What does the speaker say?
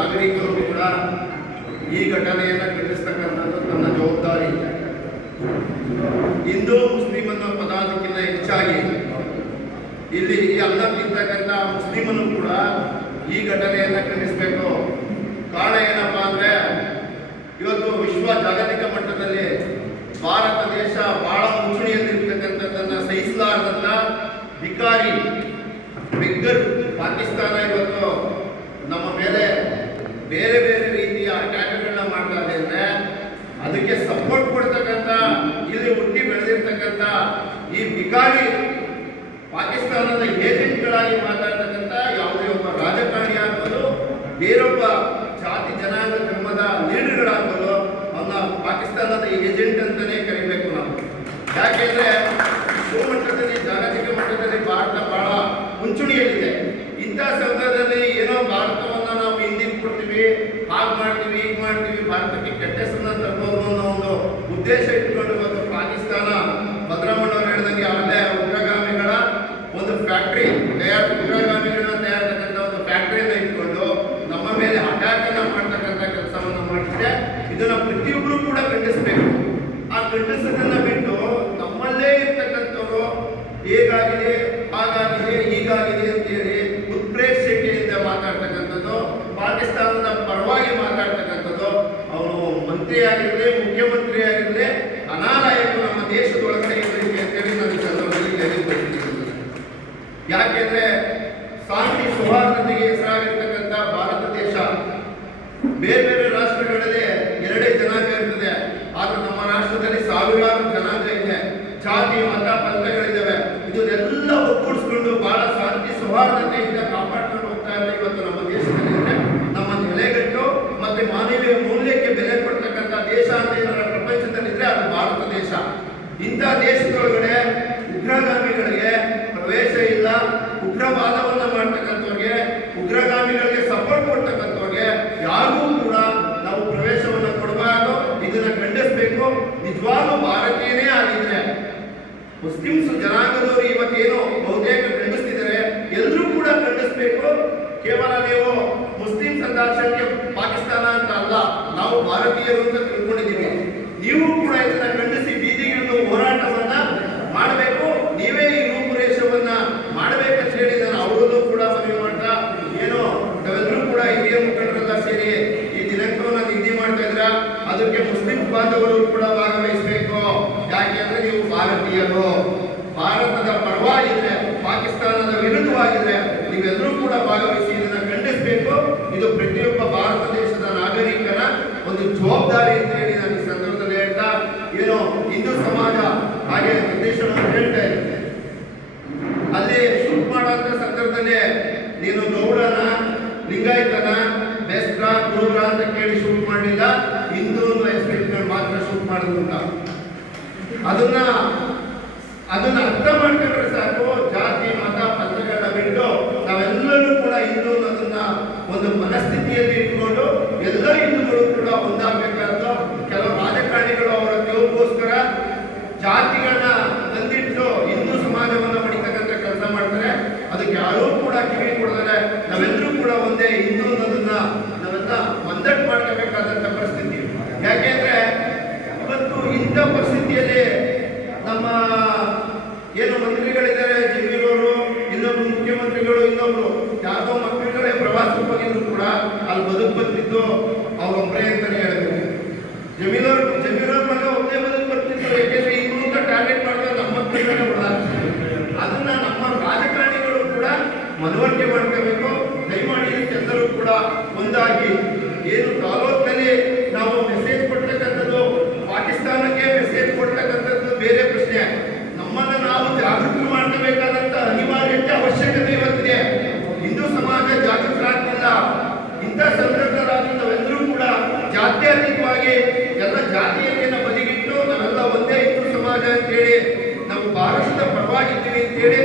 ನಾಗರಿಕರು ಕೂಡ ಈ ಘಟನೆಯನ್ನು ಖಂಡಿಸ್ತಕ್ಕಂಥದ್ದು ತನ್ನ ಜವಾಬ್ದಾರಿ. ಹಿಂದೂ ಮುಸ್ಲಿಮನ ಪದಾರ್ಥಕ್ಕಿಂತ ಹೆಚ್ಚಾಗಿ ಇಲ್ಲಿ ಅಲ್ಲಲ್ಲಿರ್ತಕ್ಕಂಥ ಮುಸ್ಲಿಮನು ಕೂಡ ಈ ಘಟನೆಯನ್ನು ಖಂಡಿಸಬೇಕು. ಕಾರಣ ಏನಪ್ಪ ಅಂದರೆ, ಇವತ್ತು ವಿಶ್ವ ಜಾಗತಿಕ ಮಟ್ಟದಲ್ಲಿ ಭಾರತ ದೇಶ ಬಹಳ ಮುಂಚೂಣಿಯಲ್ಲಿರ್ತಕ್ಕಂಥದ್ದನ್ನು ಸಹಿಸಲಾರದಂಥ ಭಿಕಾರಿ ಬಿಗ್ಗರ್ ಪಾಕಿಸ್ತಾನ ಇವತ್ತು ನಮ್ಮ ಮೇಲೆ ಬೇರೆ ಬೇರೆ ರೀತಿಯ ಅಟ್ಯಾಕ್ಗಳನ್ನ ಮಾಡ್ತಾ ಇದೆ ಅಂದರೆ ಅದಕ್ಕೆ ಸಪೋರ್ಟ್ ಕೊಡ್ತಕ್ಕಂಥ ಇಲ್ಲಿ ಹುಟ್ಟಿ ಬೆಳೆದಿರ್ತಕ್ಕಂಥ ಈ ಭಿಕಾರಿ ಪಾಕಿಸ್ತಾನದ ಏಜೆಂಟ್ಗಳಾಗಿ ಮಾತಾಡ್ತಕ್ಕಂಥ ಯಾವುದೇ ಒಬ್ಬ ರಾಜಕಾರಣಿ ಆಗ್ಬೋದು, ಬೇರೊಬ್ಬ ಜಾತಿ ಜನಾಂಗ ಧರ್ಮದ ಲೀಡರ್ಗಳಾಗ್ಬೋದು, ಅವನ್ನ ಪಾಕಿಸ್ತಾನದ ಏಜೆಂಟ್ ಅಂತಲೇ ಕರಿಬೇಕು ನಾವು. ಯಾಕೆಂದ್ರೆ ವಿಶ್ವ ಮಟ್ಟದಲ್ಲಿ ಜಾಗತಿಕ ಮಟ್ಟದಲ್ಲಿ ಭಾರತ ಬಹಳ ಮುಂಚೂಣಿಯಲ್ಲಿದೆ. ಇಂಥ ಸಂದರ್ಭದಲ್ಲಿ ಏನೋ ಭಾರತವನ್ನು ನಾವು ಹಿಂದಿಗೆ ಕೊಡ್ತೀವಿ, ಹಾಗೆ ಮಾಡ್ತೀವಿ, ಹೀಗೆ ಮಾಡ್ತೀವಿ, ಭಾರತಕ್ಕೆ ಕೆಟ್ಟ ಹೆಸರನ್ನ ತರ್ಬೋದು ಅನ್ನೋ ಒಂದು ಉದ್ದೇಶ ಇಟ್ಕೊಂಡು ಇವತ್ತು ಪಾಕಿಸ್ತಾನ ಭದ್ರಮ್ಮನವರು ಹೇಳಿದಂಗೆ ಅವರೇ ಉಗ್ರಗಾಮಿಗಳ ಒಂದು ಫ್ಯಾಕ್ಟ್ರಿ ಉಗ್ರಗಾಮಿಗಳನ್ನ ತಯಾರಿಸ್ತಕ್ಕಂಥ ಒಂದು ಫ್ಯಾಕ್ಟ್ರಿಯನ್ನು ಇಟ್ಕೊಂಡು ನಮ್ಮ ಮೇಲೆ ಅಟ್ಯಾಕನ್ನು ಮಾಡ್ತಕ್ಕಂಥ ಕೆಲಸವನ್ನು ಮಾಡಿದ್ರೆ ಇದನ್ನು ಪ್ರತಿಯೊಬ್ಬರು ಕೂಡ ಖಂಡಿಸಬೇಕು. ಆ ಖಂಡಿಸೋದನ್ನ ಬಿಟ್ಟು ನಮ್ಮಲ್ಲೇ ಇರ್ತಕ್ಕಂಥವ್ರು ಹೇಗಾಗಿದೆ, ಹಾಗಾಗಿದೆ, ಹೀಗಾಗಿದೆ ಅಂತೇಳಿ ಉತ್ಪ್ರೇಕ್ಷೆಯಿಂದ ಮಾತಾಡ್ತಕ್ಕಂಥದ್ದು, ಪಾಕಿಸ್ತಾನದ ಪರವಾಗಿ ಮಾತಾಡ್ತಕ್ಕಂಥದ್ದು, ಅವನು ಮಂತ್ರಿ ಆಗಿರಲಿ, ಮುಖ್ಯಮಂತ್ರಿ ಆಗಿರಲಿ, ಅನಾಲಯಕು ನಮ್ಮ ದೇಶದೊಳಗಡೆ ಇರಲಿಕ್ಕೆ ಅಂತೇಳಿ ನಾನು ಈ ಸಂದರ್ಭದಲ್ಲಿ ಹೇಳಿಕೊಳ್ತೀನಿ. ಯಾಕೆಂದ್ರೆ ಶಾಂತಿ ಸೌಹಾರ್ದತೆಗೆ ಹೆಸರಾಗಿರ್ತಕ್ಕಂಥ ಭಾರತ ದೇಶ ಬೇರೆ ಬೇರೆ ರಾಷ್ಟ್ರಗಳಲ್ಲಿ ಎರಡೇ ಜನಾಂಗ ಇರ್ತದೆ, ಆದ್ರೆ ನಮ್ಮ ರಾಷ್ಟ್ರದಲ್ಲಿ ಸಾವಿರಾರು ಜನಾಂಗ ಇದೆ, ಜಾತಿ ಮತ ಪಂಥಗಳಿದ್ದಾವೆ. ಇದನ್ನೆಲ್ಲ ಒಗ್ಗೂಡಿಸ್ಕೊಂಡು ಬಹಳ ಶಾಂತಿ ಸೌಹಾರ್ದತೆಯಿಂದ ಕಾಪಾಡ್ಕೊಂಡು ಹೋಗ್ತಾ ಇಲ್ಲ ಇವತ್ತು ನಮ್ಮ ದೇಶದಲ್ಲಿ. ನಮ್ಮ ನೆಲೆಗಟ್ಟು ಮತ್ತೆ ಮಾನವೀಯ ಮೌಲ್ಯಕ್ಕೆ ಬೆಲೆ ಕೊಡ್ತಕ್ಕಂಥ ದೇಶ ಅಂತ ಏನಾರ ಪ್ರಪಂಚದಲ್ಲಿದ್ರೆ ಅದು ಭಾರತ ದೇಶ. ಇಂಥ ದೇಶದೊಳಗಡೆ ಉಗ್ರಗಾಮಿಗಳಿಗೆ ಪ್ರವೇಶ ಇಲ್ಲ, ಉಗ್ರವಾದವನ್ನು ಮಾಡ್ತಕ್ಕಂಥವ್ರಿಗೆ, ಉಗ್ರಗಾಮಿಗಳಿಗೆ ಸಪೋರ್ಟ್ ಕೊಡ್ತಕ್ಕಂಥವ್ರಿಗೆ ಯಾರಿಗೂ ಕೂಡ ನಾವು ಪ್ರವೇಶವನ್ನು ಕೊಡಬಾರದು. ಇದನ್ನ ಖಂಡಿಸಬೇಕು. ನಿಜವಾಗ್ಲೂ ಭಾರತೀಯನೇ ಆಗಿದ್ರೆ ಮುಸ್ಲಿಮ್ಸ್ ಜನಾಂಗದವರು ಇವತ್ತೇನು ಬಹುತೇಕ ಖಂಡಿಸ್ತಿದ್ದಾರೆ, ಎಲ್ಲರೂ ಕೂಡ ಖಂಡಿಸಬೇಕು. ಕೇವಲ ನೀವು ಮುಸ್ಲಿಂ ಸಂಘರ್ಷಕ್ಕೆ ಪಾಕಿಸ್ತಾನ ಅಂತ ಅಲ್ಲ, ನಾವು ಭಾರತೀಯರು ಅಂತ ತಿಳ್ಕೊಂಡಿದ್ದೀವಿ. ನೀವು ಕೂಡ ಇದನ್ನ ಖಂಡಿಸಿ ಬೀದಿಗಿಳಿದು ಹೋರಾಟವನ್ನ ಮಾಡಬೇಕು. ನೀವೇ ಈ ರೂಪುರೇಷವನ್ನ ಮಾಡಬೇಕಂತ ಹೇಳಿ ನಾನು ಅವರದ್ದು ಕೂಡ ಮನವಿ ಮಾಡ್ತಾ, ಏನೋ ನಾವೆಲ್ಲರೂ ಕೂಡ ಹಿರಿಯ ಮುಖಂಡರೆಲ್ಲ ಸೇರಿ ಈ ದಿನಾಂಕವನ್ನು ನಿಗದಿ ಮಾಡ್ತಾ ಇದ್ರ, ಅದಕ್ಕೆ ಮುಸ್ಲಿಂ ಬಾಂಧವರು ಕೂಡ ಭಾಗವಹಿಸಬೇಕು. ಯಾಕೆಂದ್ರೆ ನೀವು ಭಾರತೀಯರು, ಭಾರತದ ಪರವಾಗಿದ್ರೆ, ಪಾಕಿಸ್ತಾನದ ವಿರುದ್ಧವಾಗಿದ್ರೆ ನೀವೆಲ್ಲರೂ ಕೂಡ ಭಾಗವಹಿಸಿ ಇದನ್ನ ಖಂಡಿಸಬೇಕು. ಇದು ಪ್ರತಿಯೊಬ್ಬ ಭಾರತ ದೇಶದ ನಾಗರಿಕನ ಒಂದು ಜವಾಬ್ದಾರಿ ಅಂತ ಹೇಳಿ ನಾನು ಈ ಸಂದರ್ಭದಲ್ಲಿ ಹೇಳ್ತಾ, ಏನೋ ಹಿಂದೂ ಸಮಾಜ ಹಾಗೆ ನಿರ್ದೇಶನವನ್ನು ಹೇಳ್ತಾ ಇದ್ದಾರೆ. ಅಲ್ಲಿ ಶೂಟ್ ಮಾಡುವಂತ ಸಂದರ್ಭದಲ್ಲಿ ನೀನು ಗೌಡನ, ಲಿಂಗಾಯತನ, ಬೆಸ್ಟ್ರ, ಕುರುಬ್ರ ಅಂತ ಕೇಳಿ ಶೂಟ್ ಮಾಡಲಿಲ್ಲ, ಹಿಂದೂ ಹೆಸರಿಟ್ಕೊಂಡು ಮಾತ್ರ ಶೂಟ್ ಮಾಡೋದು ಅಂತ. ಅದನ್ನ ಅರ್ಥ ಮಾಡ್ಕೊಂಡ್ರೆ ಸಾಕು. ಜಾತಿ ಮತ ಪಂಥಗಳನ್ನ ಬಿಟ್ಟು ನಾವೆಲ್ಲರೂ ಕೂಡ ಹಿಂದೂ ಅನ್ನೋದನ್ನ ಒಂದು ಮನಸ್ಥಿತಿಯಲ್ಲಿ ಇಟ್ಕೊಂಡು ಎಲ್ಲ ಹಿಂದೂಗಳು ಕೂಡ ಒಂದಾಗಬೇಕಾದ್ದು. ಕೆಲವು ರಾಜಕಾರಣಿಗಳು ಅವರ ದೇವರಿಗೋಸ್ಕರ ಜಾತಿಗಳನ್ನ ತಂದಿಟ್ಟು ಹಿಂದೂ ಸಮಾಜವನ್ನ ಪಡಿತಕ್ಕಂಥ ಕೆಲಸ ಮಾಡ್ತಾರೆ. ಅದಕ್ಕೆ ಯಾರೂ ಕೂಡ ಕಿವಿ ಕೊಡದರೆ ನಾವೆಲ್ಲರೂ ಕೂಡ ಒಂದೇ ಹಿಂದೂ ಅನ್ನೋದನ್ನ ನಾವೆಲ್ಲ ಮಂದಟ್ಟು ಮಾಡ್ಕೋಬೇಕಾದಂತ ಪರಿಸ್ಥಿತಿ. ಯಾಕೆಂದ್ರೆ ಇವತ್ತು ಇಂಥ ಪರಿಸ್ಥಿತಿಯಲ್ಲಿ ನಮ್ಮ ಏನು ಮಂತ್ರಿಗಳಿದ್ದಾರೆ, ಜಮೀರವರು, ಇನ್ನೊಬ್ರು ಮುಖ್ಯಮಂತ್ರಿಗಳು, ಇನ್ನೊಬ್ರು ಯಾವುದೋ ಮಕ್ಕಳುಗಳೇ ಪ್ರವಾಸಕ್ಕೆ ಹೋಗಿದ್ರು ಕೂಡ ಅಲ್ಲಿ ಬದುಕ್ಬತ್ತಿದ್ದು ಅವ್ರೊಬ್ಬರೇ ಅಂತಾನೆ ಹೇಳ್ಬೇಕು. ಜಮೀರವ್ರ ಮಗ ಒಬ್ಬನೇ ಬದುಕು ಬರ್ತಿತ್ತು. ಯಾಕೆಂದ್ರೆ ಈ ಮೂಲಕ ಟಾರ್ಗೆಟ್ ಮಾಡಿದ್ರೆ ನಮ್ಮ ಮಕ್ಕಳುಗಳೇ ಹೊಡೆದಾಗ್ತದೆ. ಅದನ್ನ ನಮ್ಮ ರಾಜಕಾರಣಿಗಳು ಕೂಡ ಮನವರಿಕೆ ಮಾಡ್ಕೋಬೇಕು. ದಯಮಾಡಿ ಎಲ್ಲರೂ ಕೂಡ ಒಂದಾಗಿ ಏನು ತಾಲೂಕಿನಲ್ಲಿ ನಾವು ಮೆಸೇಜ್ ಕೊಡ್ತಕ್ಕಂಥದ್ದು, ಪಾಕಿಸ್ತಾನಕ್ಕೆ ಮೆಸೇಜ್ ಕೊಡ್ತಕ್ಕಂಥದ್ದು ಬೇರೆ ಪ್ರಶ್ನೆ. ನಮ್ಮನ್ನು ನಾವು ಜಾಗೃತಿ ಮಾಡಬೇಕಾದಂತ ಅನಿವಾರ್ಯತೆ ಅವಶ್ಯಕತೆ ಇವತ್ತಿದೆ. ಹಿಂದೂ ಸಮಾಜ ಜಾಗೃತರಾಗ್ತಿಲ್ಲ. ಇಂಥ ಸಂದರ್ಭದಲ್ಲಿ ನಾವೆಲ್ಲರೂ ಕೂಡ ಜಾತ್ಯತೀತವಾಗಿ ಎಲ್ಲ ಜಾತಿಯನ್ನ ಬದಿಗಿಟ್ಟು ನಾವೆಲ್ಲ ಒಂದೇ ಹಿಂದೂ ಸಮಾಜ ಅಂತೇಳಿ ನಾವು ಭಾರತದ ಪರವಾಗಿದ್ದೀವಿ ಅಂತೇಳಿ